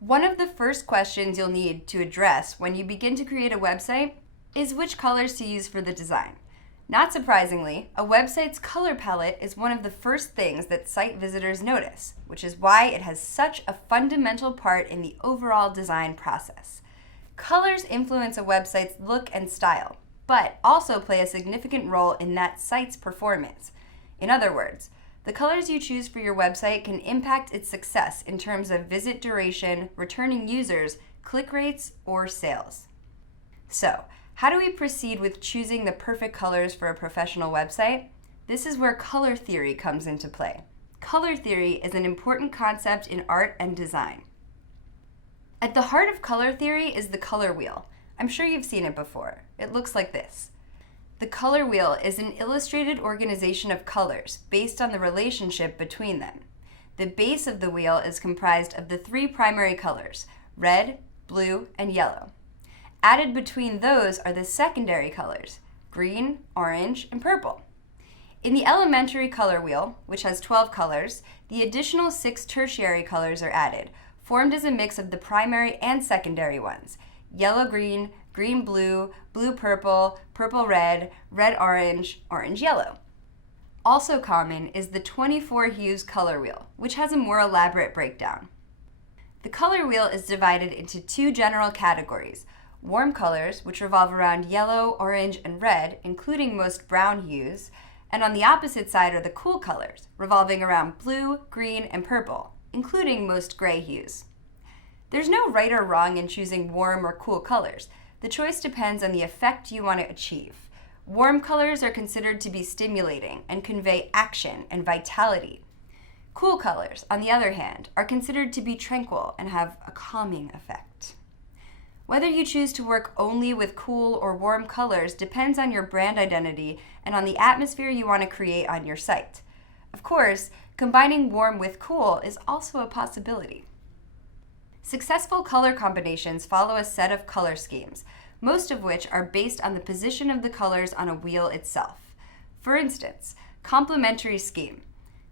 One of the first questions you'll need to address when you begin to create a website is which colors to use for the design. Not surprisingly, a website's color palette is one of the first things that site visitors notice, which is why it has such a fundamental part in the overall design process. Colors influence a website's look and style, but also play a significant role in that site's performance. In other words, the colors you choose for your website can impact its success in terms of visit duration, returning users, click rates, or sales. So, how do we proceed with choosing the perfect colors for a professional website? This is where color theory comes into play. Color theory is an important concept in art and design. At the heart of color theory is the color wheel. I'm sure you've seen it before. It looks like this. The color wheel is an illustrated organization of colors based on the relationship between them. The base of the wheel is comprised of the three primary colors, red, blue, and yellow. Added between those are the secondary colors, green, orange, and purple. In the elementary color wheel, which has 12 colors, the additional 6 tertiary colors are added, formed as a mix of the primary and secondary ones, yellow-green, green-blue, blue-purple, purple-red, red-orange, orange-yellow. Also common is the 24 hues color wheel, which has a more elaborate breakdown. The color wheel is divided into 2 general categories: warm colors, which revolve around yellow, orange, and red, including most brown hues, and on the opposite side are the cool colors, revolving around blue, green, and purple, including most gray hues. There's no right or wrong in choosing warm or cool colors. The choice depends on the effect you want to achieve. Warm colors are considered to be stimulating and convey action and vitality. Cool colors, on the other hand, are considered to be tranquil and have a calming effect. Whether you choose to work only with cool or warm colors depends on your brand identity and on the atmosphere you want to create on your site. Of course, combining warm with cool is also a possibility. Successful color combinations follow a set of color schemes, most of which are based on the position of the colors on a wheel itself. For instance, complementary scheme.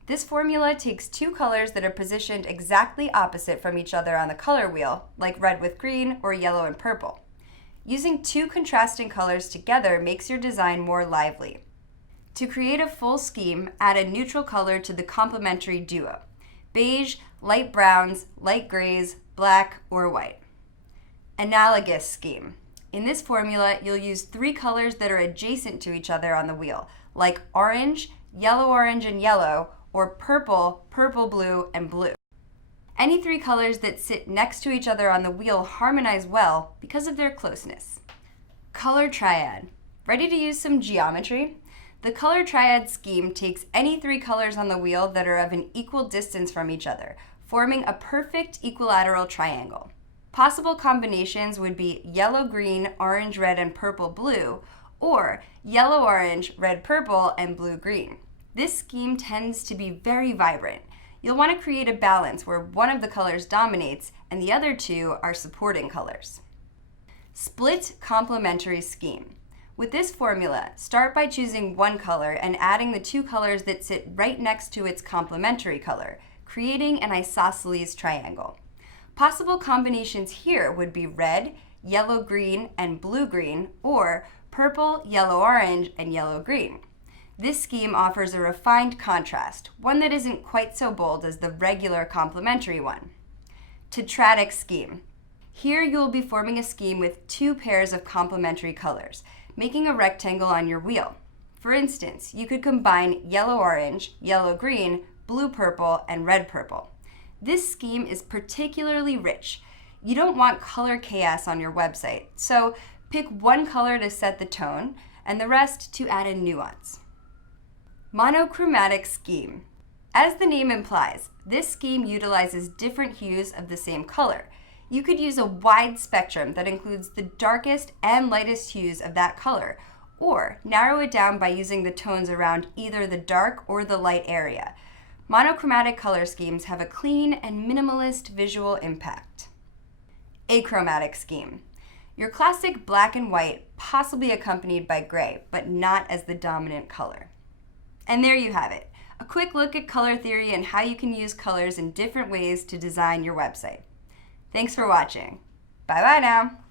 This formula takes 2 colors that are positioned exactly opposite from each other on the color wheel, like red with green or yellow and purple. Using 2 contrasting colors together makes your design more lively. To create a full scheme, add a neutral color to the complementary duo: beige, light browns, light grays, black, or white. Analogous scheme. In this formula, you'll use 3 colors that are adjacent to each other on the wheel, like orange, orange, and yellow, or purple, purple, blue, and blue. Any 3 colors that sit next to each other on the wheel harmonize well because of their closeness. Color triad. Ready to use some geometry? The color triad scheme takes any 3 colors on the wheel that are of an equal distance from each other, forming a perfect equilateral triangle. Possible combinations would be yellow-green, orange-red, and purple-blue, or yellow-orange, red-purple, and blue-green. This scheme tends to be very vibrant. You'll want to create a balance where one of the colors dominates and the other 2 are supporting colors. Split complementary scheme. With this formula, start by choosing one color and adding the 2 colors that sit right next to its complementary color, creating an isosceles triangle. Possible combinations here would be red, yellow-green, and blue-green, or purple, yellow-orange, and yellow-green. This scheme offers a refined contrast, one that isn't quite so bold as the regular complementary one. Tetradic scheme. Here you will be forming a scheme with 2 pairs of complementary colors, making a rectangle on your wheel. For instance, you could combine yellow-orange, yellow-green, blue-purple, and red-purple. This scheme is particularly rich. You don't want color chaos on your website, so pick one color to set the tone and the rest to add a nuance. Monochromatic scheme. As the name implies, this scheme utilizes different hues of the same color. You could use a wide spectrum that includes the darkest and lightest hues of that color, or narrow it down by using the tones around either the dark or the light area. Monochromatic color schemes have a clean and minimalist visual impact. Achromatic scheme. Your classic black and white, possibly accompanied by gray, but not as the dominant color. And there you have it, a quick look at color theory and how you can use colors in different ways to design your website. Thanks for watching. Bye bye now.